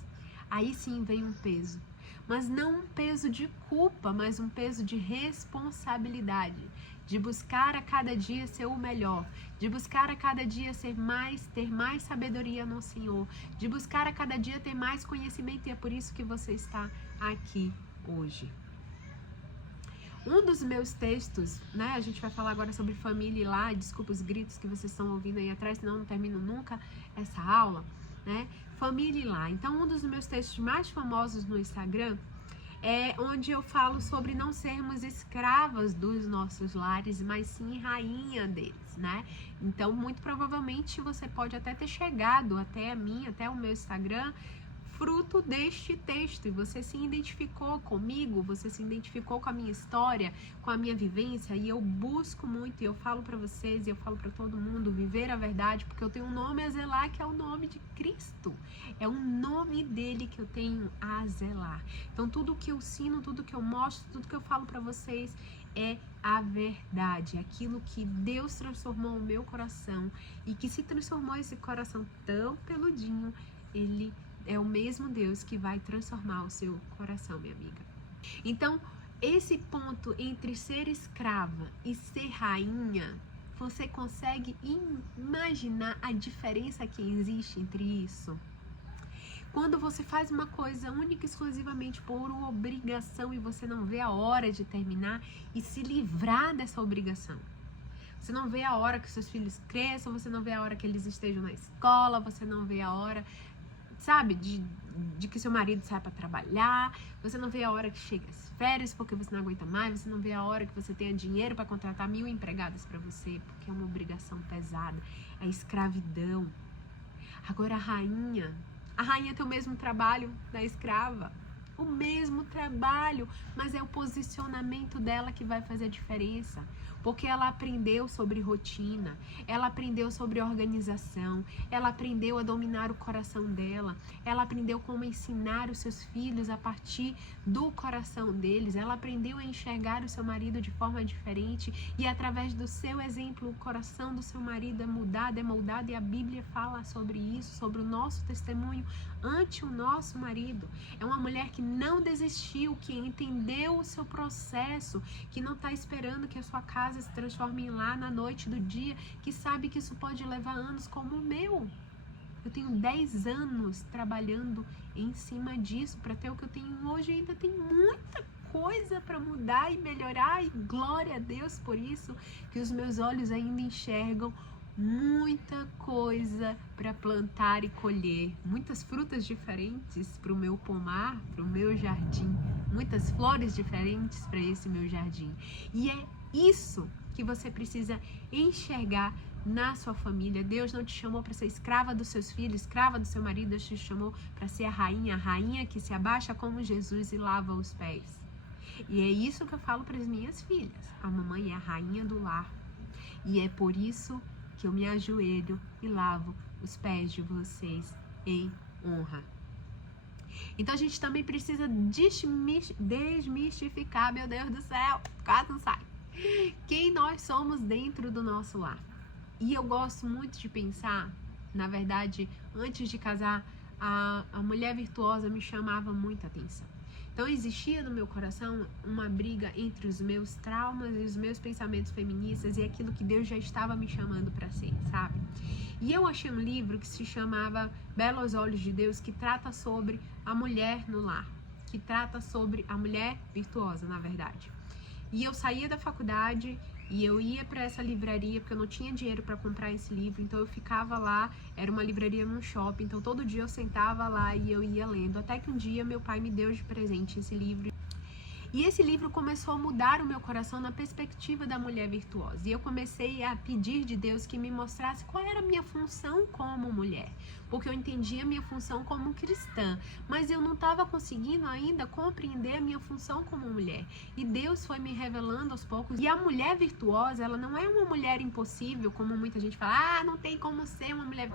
aí sim vem um peso. Mas não um peso de culpa, mas um peso de responsabilidade. De buscar a cada dia ser o melhor, de buscar a cada dia ter mais sabedoria no Senhor, de buscar a cada dia ter mais conhecimento, e é por isso que você está aqui hoje. Um dos meus textos, né, a gente vai falar agora sobre família e lar, desculpa os gritos que vocês estão ouvindo aí atrás, senão eu não termino nunca essa aula, né, família e lar. Então, um dos meus textos mais famosos no Instagram é onde eu falo sobre não sermos escravas dos nossos lares, mas sim rainha deles, né? Então, muito provavelmente você pode até ter chegado até a mim, até o meu Instagram, fruto deste texto, e você se identificou comigo, você se identificou com a minha história, com a minha vivência, e eu busco muito, e eu falo para vocês, e eu falo para todo mundo, viver a verdade, porque eu tenho um nome a zelar, que é o nome de Cristo, é o nome dele que eu tenho a zelar. Então, tudo que eu ensino, tudo que eu mostro, tudo que eu falo para vocês é a verdade, aquilo que Deus transformou o meu coração, e que se transformou esse coração tão peludinho, ele é o mesmo Deus que vai transformar o seu coração, minha amiga. Então, esse ponto entre ser escrava e ser rainha Você consegue imaginar a diferença que existe entre isso? Quando você faz uma coisa única e exclusivamente por uma obrigação e você não vê a hora de terminar e se livrar dessa obrigação. Você não vê a hora que seus filhos cresçam, você não vê a hora que eles estejam na escola, você não vê a hora, sabe, de que seu marido saia para trabalhar, você não vê a hora que chegue as férias porque você não aguenta mais, você não vê a hora que você tenha dinheiro para contratar 1000 empregadas para você, porque é uma obrigação pesada, é escravidão. Agora a rainha tem o mesmo trabalho da escrava, o mesmo trabalho, mas é o posicionamento dela que vai fazer a diferença. Porque ela aprendeu sobre rotina, ela aprendeu sobre organização, ela aprendeu a dominar o coração dela, ela aprendeu como ensinar os seus filhos a partir do coração deles, ela aprendeu a enxergar o seu marido de forma diferente e através do seu exemplo o coração do seu marido é mudado, é moldado e a Bíblia fala sobre isso, sobre o nosso testemunho ante o nosso marido. É uma mulher que não desistiu, que entendeu o seu processo, que não está esperando que a sua casa se transforme em lá na noite do dia, que sabe que isso pode levar anos como o meu. Eu tenho 10 anos trabalhando em cima disso para ter o que eu tenho hoje. Ainda tem muita coisa para mudar e melhorar e glória a Deus por isso, que os meus olhos ainda enxergam muita coisa para plantar e colher, muitas frutas diferentes para o meu pomar, para o meu jardim, muitas flores diferentes para esse meu jardim. E é isso que você precisa enxergar na sua família. Deus não te chamou para ser escrava dos seus filhos, escrava do seu marido, Deus te chamou para ser a rainha que se abaixa como Jesus e lava os pés. E é isso que eu falo para as minhas filhas. A mamãe é a rainha do lar. E é por isso que eu me ajoelho e lavo os pés de vocês em honra. Então a gente também precisa desmistificar, meu Deus do céu, quase não sai, quem nós somos dentro do nosso lar. E eu gosto muito de pensar, na verdade, antes de casar, a mulher virtuosa me chamava muita atenção. Então existia no meu coração uma briga entre os meus traumas e os meus pensamentos feministas e aquilo que Deus já estava me chamando para ser, sabe? E eu achei um livro que se chamava Belos Olhos de Deus, que trata sobre a mulher no lar, que trata sobre a mulher virtuosa, na verdade. E eu saía da faculdade e eu ia para essa livraria porque eu não tinha dinheiro para comprar esse livro, então eu ficava lá, era uma livraria num shopping, então todo dia eu sentava lá e eu ia lendo, até que um dia meu pai me deu de presente esse livro. E esse livro começou a mudar o meu coração na perspectiva da mulher virtuosa. E eu comecei a pedir de Deus que me mostrasse qual era a minha função como mulher. Porque eu entendia a minha função como cristã, mas eu não estava conseguindo ainda compreender a minha função como mulher. E Deus foi me revelando aos poucos. E a mulher virtuosa, ela não é uma mulher impossível, como muita gente fala, não tem como ser uma mulher...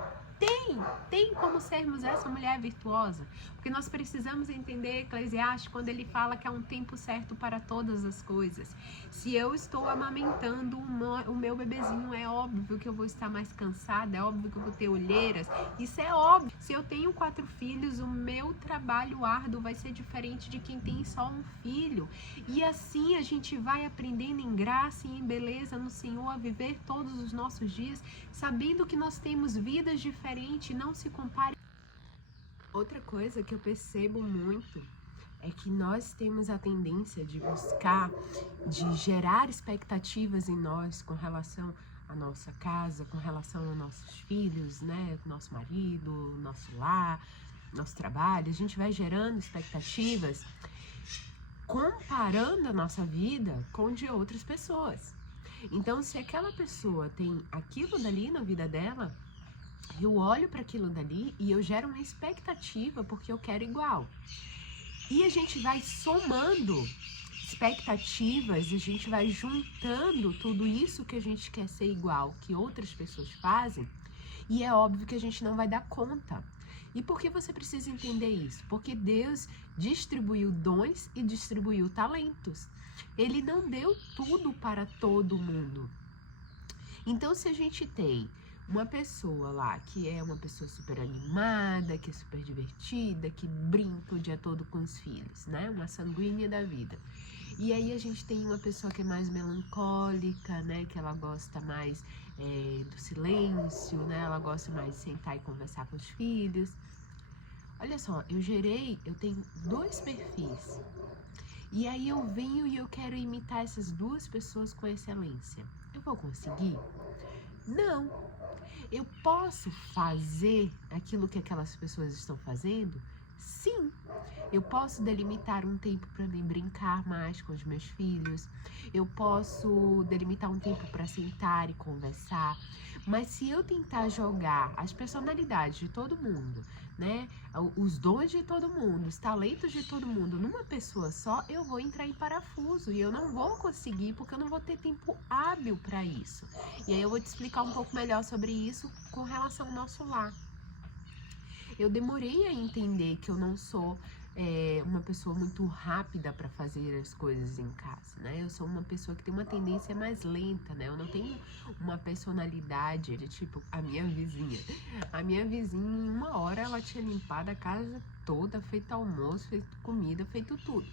Tem como sermos essa mulher virtuosa, porque nós precisamos entender Eclesiastes quando ele fala que há um tempo certo para todas as coisas. Se eu estou amamentando o meu bebezinho, é óbvio que eu vou estar mais cansada, é óbvio que eu vou ter olheiras, isso é óbvio. Se eu tenho 4 filhos, o meu trabalho árduo vai ser diferente de quem tem só um filho. E assim a gente vai aprendendo em graça e em beleza no Senhor a viver todos os nossos dias, sabendo que nós temos vidas diferentes, não se compare. Outra coisa que eu percebo muito é que nós temos a tendência de buscar, de gerar expectativas em nós com relação à nossa casa, com relação aos nossos filhos, né, nosso marido, nosso lar, nosso trabalho. A gente vai gerando expectativas comparando a nossa vida com de outras pessoas. Então, se aquela pessoa tem aquilo dali na vida dela, eu olho para aquilo dali e eu gero uma expectativa porque eu quero igual. E a gente vai somando expectativas, a gente vai juntando tudo isso que a gente quer ser igual, que outras pessoas fazem, e é óbvio que a gente não vai dar conta. E por que você precisa entender isso? Porque Deus distribuiu dons e distribuiu talentos. Ele não deu tudo para todo mundo. Então, se a gente tem uma pessoa lá que é uma pessoa super animada, que é super divertida, que brinca o dia todo com os filhos, né? Uma sanguínea da vida. E aí a gente tem uma pessoa que é mais melancólica, né? Que ela gosta mais do silêncio, né? Ela gosta mais de sentar e conversar com os filhos. Olha só, eu tenho 2 perfis. E aí eu venho e eu quero imitar essas 2 pessoas com excelência. Eu vou conseguir? Não. Eu posso fazer aquilo que aquelas pessoas estão fazendo? Sim. Eu posso delimitar um tempo para mim brincar mais com os meus filhos. Eu posso delimitar um tempo para sentar e conversar. Mas se eu tentar jogar as personalidades de todo mundo, né, os dons de todo mundo, os talentos de todo mundo numa pessoa só, eu vou entrar em parafuso e eu não vou conseguir porque eu não vou ter tempo hábil para isso. E aí eu vou te explicar um pouco melhor sobre isso com relação ao nosso lar. Eu demorei a entender que eu não sou uma pessoa muito rápida para fazer as coisas em casa, né? Eu sou uma pessoa que tem uma tendência mais lenta, né? Eu não tenho uma personalidade, tipo a minha vizinha. A minha vizinha, em 1 hora, ela tinha limpado a casa toda, feito almoço, feito comida, feito tudo.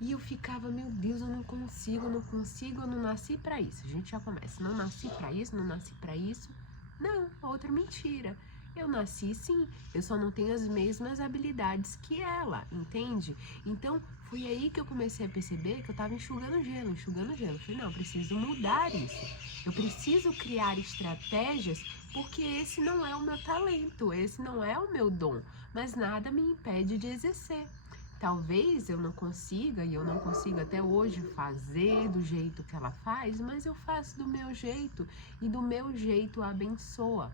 E eu ficava, meu Deus, eu não consigo, eu não nasci para isso. A gente já começa, não nasci para isso, não nasci para isso. Não, outra mentira. Eu nasci sim, eu só não tenho as mesmas habilidades que ela, entende? Então, foi aí que eu comecei a perceber que eu tava enxugando gelo. Eu falei, não, eu preciso mudar isso. Eu preciso criar estratégias porque esse não é o meu talento, esse não é o meu dom, mas nada me impede de exercer. Talvez eu não consiga, e eu não consigo até hoje fazer do jeito que ela faz, mas eu faço do meu jeito e do meu jeito abençoa.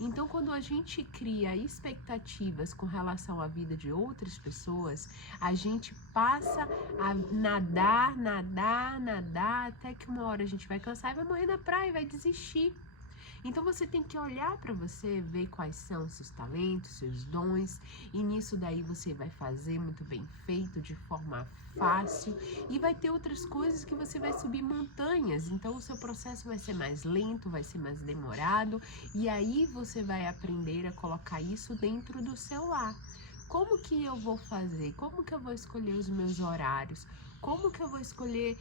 Então, quando a gente cria expectativas com relação à vida de outras pessoas, a gente passa a nadar, até que uma hora a gente vai cansar e vai morrer na praia e vai desistir. Então você tem que olhar para você, ver quais são seus talentos, seus dons, e nisso daí você vai fazer muito bem feito, de forma fácil, e vai ter outras coisas que você vai subir montanhas, então o seu processo vai ser mais lento, vai ser mais demorado, e aí você vai aprender a colocar isso dentro do seu lar. Como que eu vou fazer? Como que eu vou escolher os meus horários? Como que eu vou escolher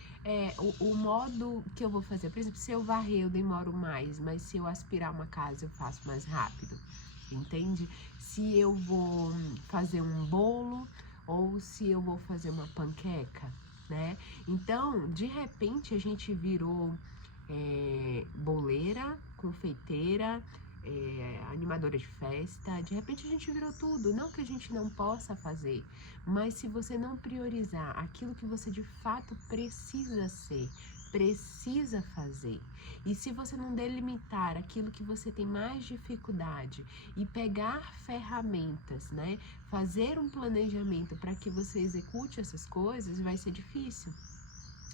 o modo que eu vou fazer? Por exemplo, se eu varrer, eu demoro mais, mas se eu aspirar uma casa, eu faço mais rápido, entende? Se eu vou fazer um bolo ou se eu vou fazer uma panqueca, né? Então, de repente, a gente virou boleira, confeiteira, animadora de festa, de repente a gente virou tudo. Não que a gente não possa fazer, mas se você não priorizar aquilo que você de fato precisa ser, precisa fazer, e se você não delimitar aquilo que você tem mais dificuldade e pegar ferramentas, né, fazer um planejamento para que você execute essas coisas, vai ser difícil.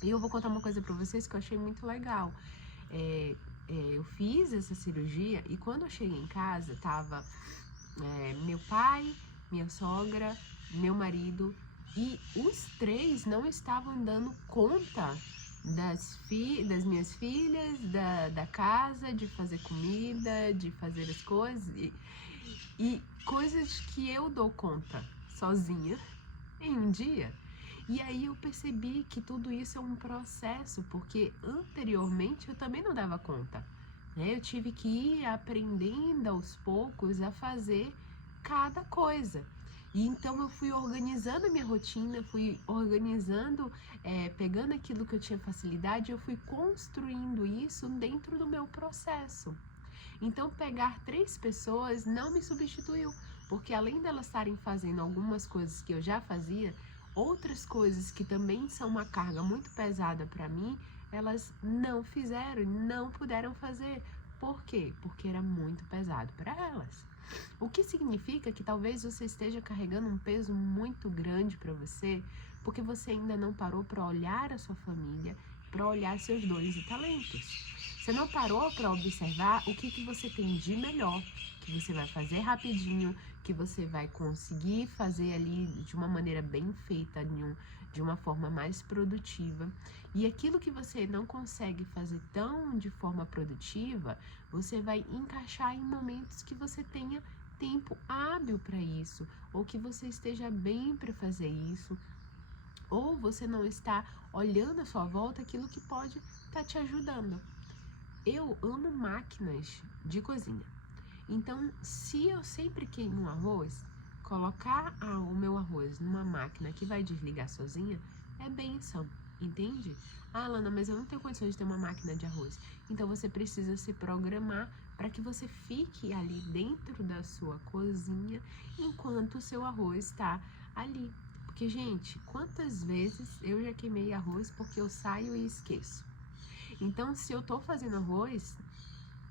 E eu vou contar uma coisa para vocês que eu achei muito legal. Eu fiz essa cirurgia e quando eu cheguei em casa, tava meu pai, minha sogra, meu marido, e os 3 não estavam dando conta das minhas filhas, da casa, de fazer comida, de fazer as coisas, e coisas que eu dou conta sozinha em um dia. E aí eu percebi que tudo isso é um processo, porque anteriormente eu também não dava conta, né? Eu tive que ir aprendendo aos poucos a fazer cada coisa. E então eu fui organizando a minha rotina, fui organizando, pegando aquilo que eu tinha facilidade, eu fui construindo isso dentro do meu processo. Então pegar 3 pessoas não me substituiu, porque além delas estarem fazendo algumas coisas que eu já fazia, outras coisas que também são uma carga muito pesada para mim, elas não fizeram, não puderam fazer. Por quê? Porque era muito pesado para elas. O que significa que talvez você esteja carregando um peso muito grande para você, porque você ainda não parou para olhar a sua família para olhar seus dons e talentos. Você não parou para observar o que você tem de melhor, que você vai fazer rapidinho, que você vai conseguir fazer ali de uma maneira bem feita, de uma forma mais produtiva. E aquilo que você não consegue fazer tão de forma produtiva, você vai encaixar em momentos que você tenha tempo hábil para isso, ou que você esteja bem para fazer isso, ou você não está olhando à sua volta aquilo que pode estar te ajudando. Eu amo máquinas de cozinha. Então, se eu sempre queimo um arroz, colocar o meu arroz numa máquina que vai desligar sozinha é benção, entende? Ah, Lana, mas eu não tenho condições de ter uma máquina de arroz. Então, você precisa se programar para que você fique ali dentro da sua cozinha enquanto o seu arroz está ali. Porque, gente, quantas vezes eu já queimei arroz porque eu saio e esqueço? Então, se eu tô fazendo arroz,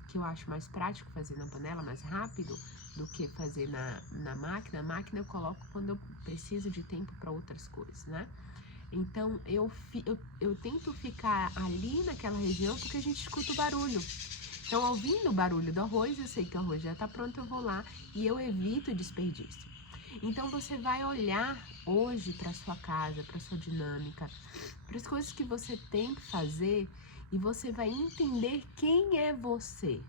que eu acho mais prático fazer na panela, mais rápido do que fazer na máquina, a máquina eu coloco quando eu preciso de tempo para outras coisas, né? Então, eu tento ficar ali naquela região porque a gente escuta o barulho. Então, ouvindo o barulho do arroz, eu sei que o arroz já tá pronto, eu vou lá e eu evito o desperdício. Então, você vai olhar hoje para sua casa, para sua dinâmica, para as coisas que você tem que fazer, e você vai entender quem é você.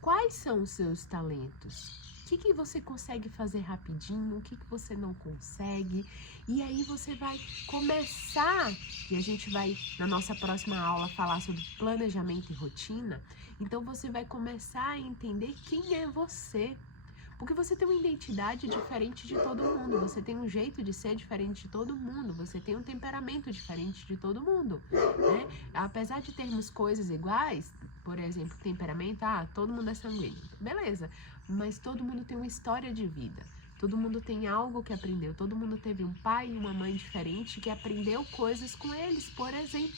Quais são os seus talentos? O que você consegue fazer rapidinho? O que você não consegue? E aí você vai começar, e a gente vai, na nossa próxima aula, falar sobre planejamento e rotina. Então você vai começar a entender quem é você. Porque você tem uma identidade diferente de todo mundo, você tem um jeito de ser diferente de todo mundo, você tem um temperamento diferente de todo mundo, né? Apesar de termos coisas iguais, por exemplo, temperamento, todo mundo é sanguíneo, beleza, mas todo mundo tem uma história de vida, todo mundo tem algo que aprendeu, todo mundo teve um pai e uma mãe diferente que aprendeu coisas com eles, por exemplo.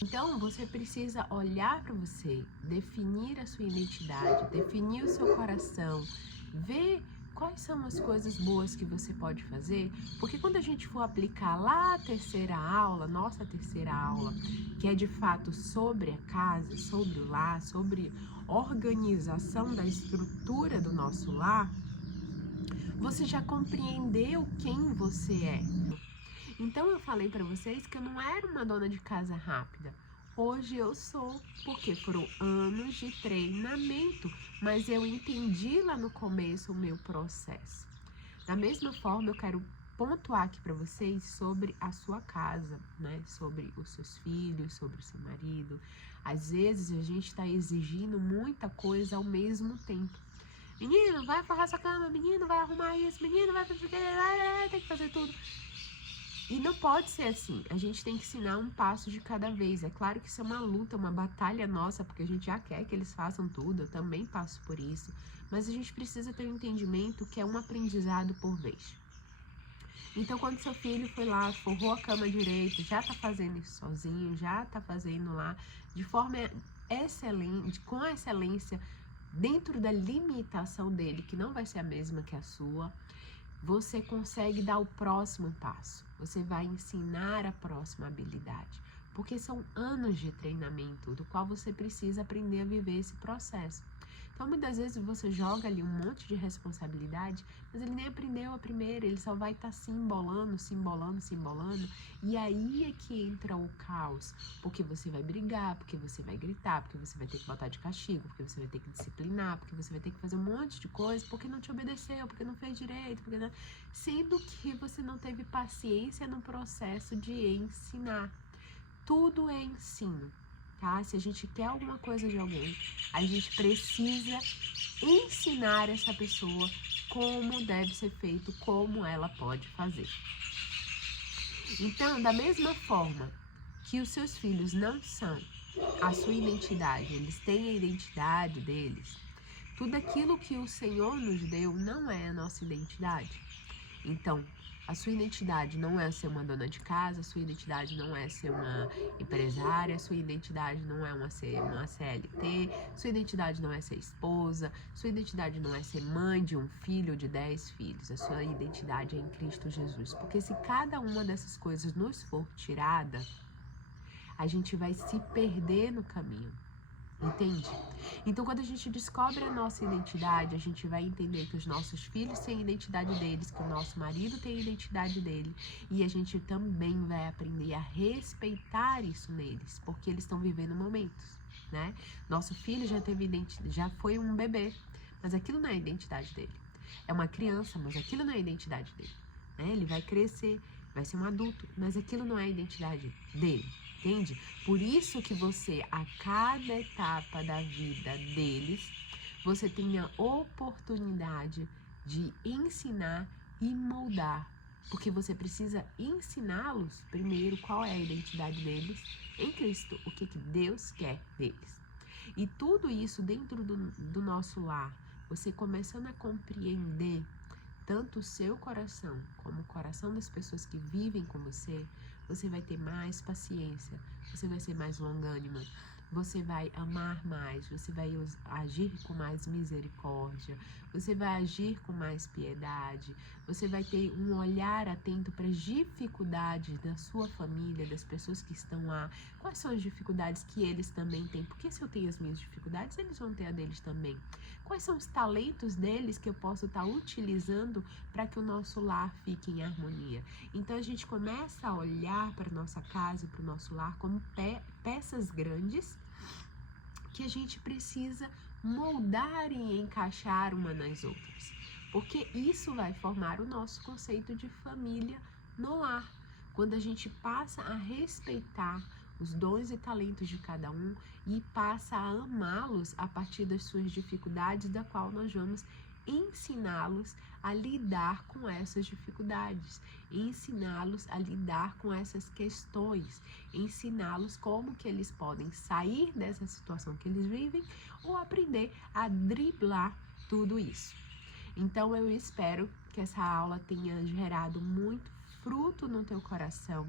Então, você precisa olhar para você, definir a sua identidade, definir o seu coração, ver quais são as coisas boas que você pode fazer, porque quando a gente for aplicar lá a terceira aula, nossa terceira aula, que é de fato sobre a casa, sobre o lar, sobre organização da estrutura do nosso lar, você já compreendeu quem você é. Então eu falei para vocês que eu não era uma dona de casa rápida. Hoje eu sou, porque foram anos de treinamento, mas eu entendi lá no começo o meu processo. Da mesma forma, eu quero pontuar aqui para vocês sobre a sua casa, né? Sobre os seus filhos, sobre o seu marido. Às vezes a gente está exigindo muita coisa ao mesmo tempo. Menino, vai forrar sua cama, menino, vai arrumar isso, menino, vai fazer, tem que fazer tudo. E não pode ser assim, a gente tem que ensinar um passo de cada vez. É claro que isso é uma luta, uma batalha nossa, porque a gente já quer que eles façam tudo, eu também passo por isso. Mas a gente precisa ter um entendimento que é um aprendizado por vez. Então, quando seu filho foi lá, forrou a cama direito, já tá fazendo isso sozinho, já tá fazendo lá de forma excelente, com excelência, dentro da limitação dele, que não vai ser a mesma que a sua, você consegue dar o próximo passo. Você vai ensinar a próxima habilidade. Porque são anos de treinamento, do qual você precisa aprender a viver esse processo. Então, muitas vezes você joga ali um monte de responsabilidade, mas ele nem aprendeu a primeira, ele só vai estar se embolando. E aí é que entra o caos, porque você vai brigar, porque você vai gritar, porque você vai ter que botar de castigo, porque você vai ter que disciplinar, porque você vai ter que fazer um monte de coisa, porque não te obedeceu, porque não fez direito, porque não... sendo que você não teve paciência no processo de ensinar. Tudo é ensino. Tá? Se a gente quer alguma coisa de alguém, a gente precisa ensinar essa pessoa como deve ser feito, como ela pode fazer. Então, da mesma forma que os seus filhos não são a sua identidade, eles têm a identidade deles, tudo aquilo que o Senhor nos deu não é a nossa identidade. Então, A sua identidade não é ser uma dona de casa, a sua identidade não é ser uma empresária, a sua identidade não é ser uma CLT, sua identidade não é ser esposa, sua identidade não é ser mãe de um filho ou de 10 filhos. A sua identidade é em Cristo Jesus. Porque se cada uma dessas coisas nos for tirada, a gente vai se perder no caminho. Entende? Então, quando a gente descobre a nossa identidade, a gente vai entender que os nossos filhos têm a identidade deles, que o nosso marido tem a identidade dele, e a gente também vai aprender a respeitar isso neles, porque eles estão vivendo momentos, né? Nosso filho já foi um bebê, mas aquilo não é a identidade dele. É uma criança, mas aquilo não é a identidade dele, né? Ele vai crescer, vai ser um adulto, mas aquilo não é a identidade dele. Entende? Por isso que você, a cada etapa da vida deles, você tem a oportunidade de ensinar e moldar. Porque você precisa ensiná-los, primeiro, qual é a identidade deles em Cristo, o que Deus quer deles. E tudo isso dentro do nosso lar, você começando a compreender tanto o seu coração como o coração das pessoas que vivem com você, você vai ter mais paciência, você vai ser mais longânima, você vai amar mais, você vai agir com mais misericórdia, você vai agir com mais piedade, você vai ter um olhar atento para as dificuldades da sua família, das pessoas que estão lá. Quais são as dificuldades que eles também têm? Porque se eu tenho as minhas dificuldades, eles vão ter a deles também. Quais são os talentos deles que eu posso estar utilizando para que o nosso lar fique em harmonia? Então a gente começa a olhar para a nossa casa e para o nosso lar como peças grandes que a gente precisa moldar e encaixar uma nas outras. Porque isso vai formar o nosso conceito de família no lar. Quando a gente passa a respeitar os dons e talentos de cada um e passa a amá-los a partir das suas dificuldades, da qual nós vamos ensiná-los a lidar com essas dificuldades, ensiná-los a lidar com essas questões, ensiná-los como que eles podem sair dessa situação que eles vivem ou aprender a driblar tudo isso. Então eu espero que essa aula tenha gerado muito fruto no teu coração,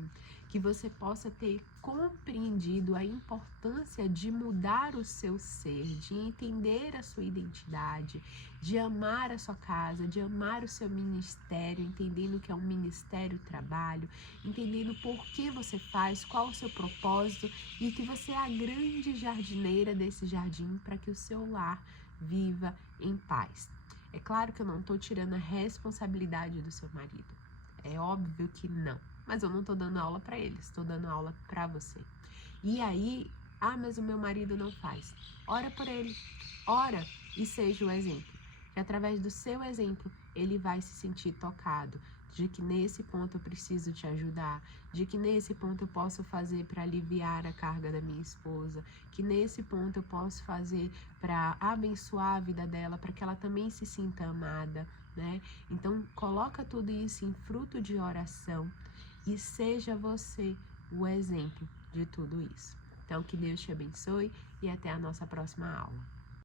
que você possa ter compreendido a importância de mudar o seu ser, de entender a sua identidade, de amar a sua casa, de amar o seu ministério, entendendo que é um ministério trabalho, entendendo por que você faz, qual o seu propósito e que você é a grande jardineira desse jardim para que o seu lar viva em paz. É claro que eu não estou tirando a responsabilidade do seu marido. É óbvio que não. Mas eu não estou dando aula para eles, estou dando aula para você. E aí, mas o meu marido não faz. Ora por ele. Ora e seja o exemplo. Que através do seu exemplo, ele vai se sentir tocado. De que nesse ponto eu preciso te ajudar, de que nesse ponto eu posso fazer para aliviar a carga da minha esposa, que nesse ponto eu posso fazer para abençoar a vida dela, para que ela também se sinta amada, né? Então, coloca tudo isso em fruto de oração e seja você o exemplo de tudo isso. Então, que Deus te abençoe e até a nossa próxima aula.